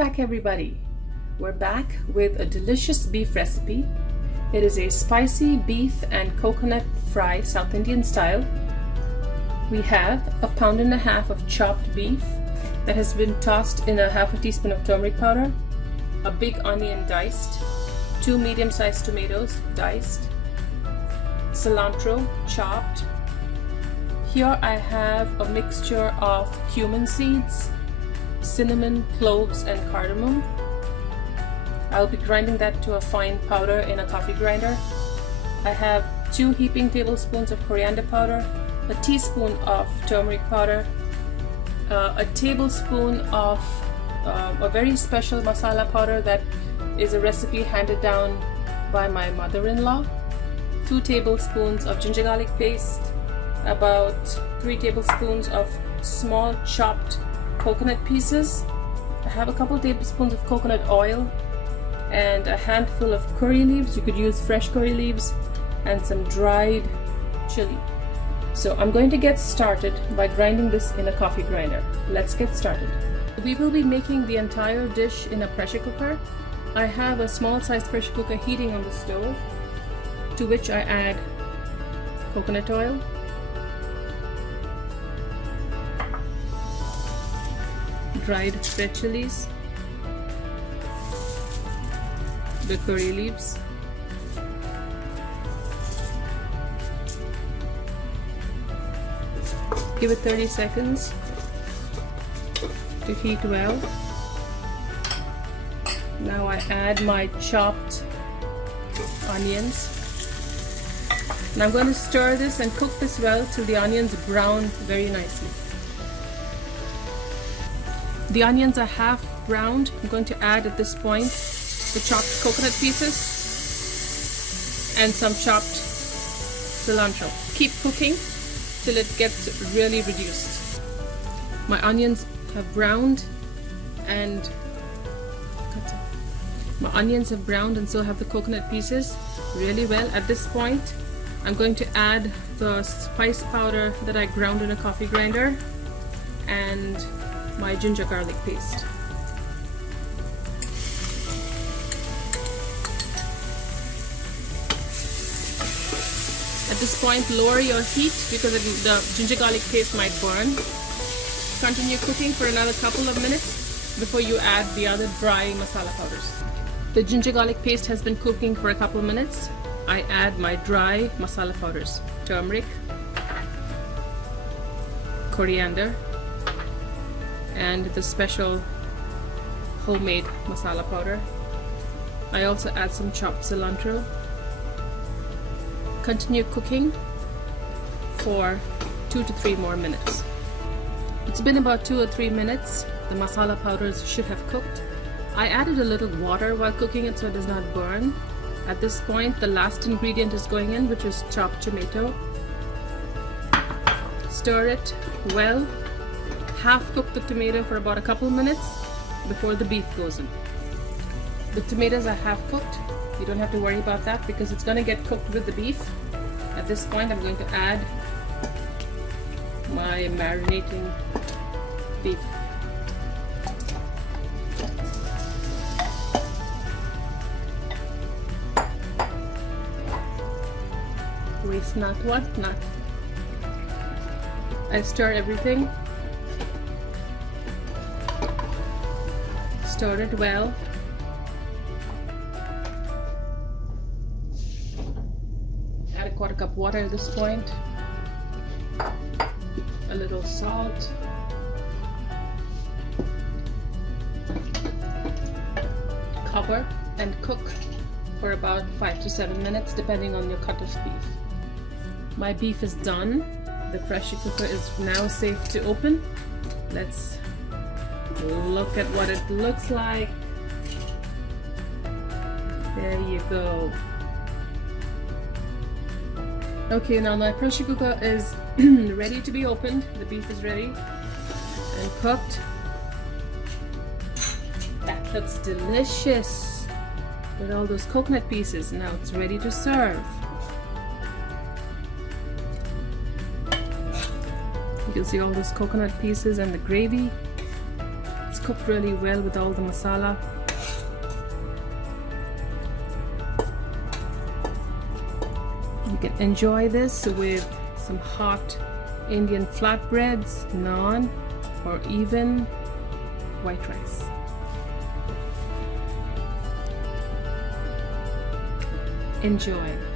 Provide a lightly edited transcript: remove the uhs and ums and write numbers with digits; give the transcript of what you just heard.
back, everybody. We're back with a delicious beef recipe. It is a spicy beef and coconut fry, South Indian style. We have 1.5 pounds of chopped beef that has been tossed in 1/2 teaspoon of turmeric powder, a big onion diced, 2 medium-sized tomatoes diced, cilantro chopped. Here I have a mixture of cumin seeds, cinnamon, cloves, and cardamom. I'll be grinding that to a fine powder in a coffee grinder. I have 2 heaping tablespoons of coriander powder, a teaspoon of turmeric powder, a tablespoon of a very special masala powder that is a recipe handed down by my mother-in-law, 2 tablespoons of ginger garlic paste, about 3 tablespoons of small chopped coconut pieces. I have a couple tablespoons of coconut oil and a handful of curry leaves. You could use fresh curry leaves, and some dried chili. So I'm going to get started by grinding this in a coffee grinder. Let's get started. We will be making the entire dish in a pressure cooker. I have a small sized pressure cooker heating on the stove, to which I add coconut oil, dried red chilies, the curry leaves, give it 30 seconds to heat well. Now I add my chopped onions, and I'm going to stir this and cook this well till the onions brown very nicely. The onions are half browned. I'm going to add at this point the chopped coconut pieces and some chopped cilantro. Keep cooking till it gets really reduced. My onions have browned and so have the coconut pieces really well. At this point, I'm going to add the spice powder that I ground in a coffee grinder and my ginger garlic paste. At this point, lower your heat because the ginger garlic paste might burn. Continue cooking for another couple of minutes before you add the other dry masala powders. The ginger garlic paste has been cooking for a couple of minutes. I add my dry masala powders: turmeric, coriander, and the special homemade masala powder. I also add some chopped cilantro. Continue cooking for 2 to 3 more minutes. It's been about 2 or 3 minutes. The masala powders should have cooked. I added a little water while cooking it so it does not burn. At this point, the last ingredient is going in, which is chopped tomato. Stir it well. Half cook the tomato for about a couple minutes before the beef goes in. The tomatoes are half cooked. You don't have to worry about that because it's going to get cooked with the beef. At this point, I'm going to add my marinating beef. Waste not, what not. I stir everything. Stir it well. Add a 1/4 cup water at this point. A little salt. Cover and cook for about 5 to 7 minutes depending on your cut of beef. My beef is done. The pressure cooker is now safe to open. Let's look at what it looks like. There you go. Okay, now my pressure cooker is ready to be opened. The beef is ready and cooked. That looks delicious with all those coconut pieces. Now it's ready to serve. You can see all those coconut pieces and the gravy. It's cooked really well with all the masala. You can enjoy this with some hot Indian flatbreads, naan, or even white rice. Enjoy.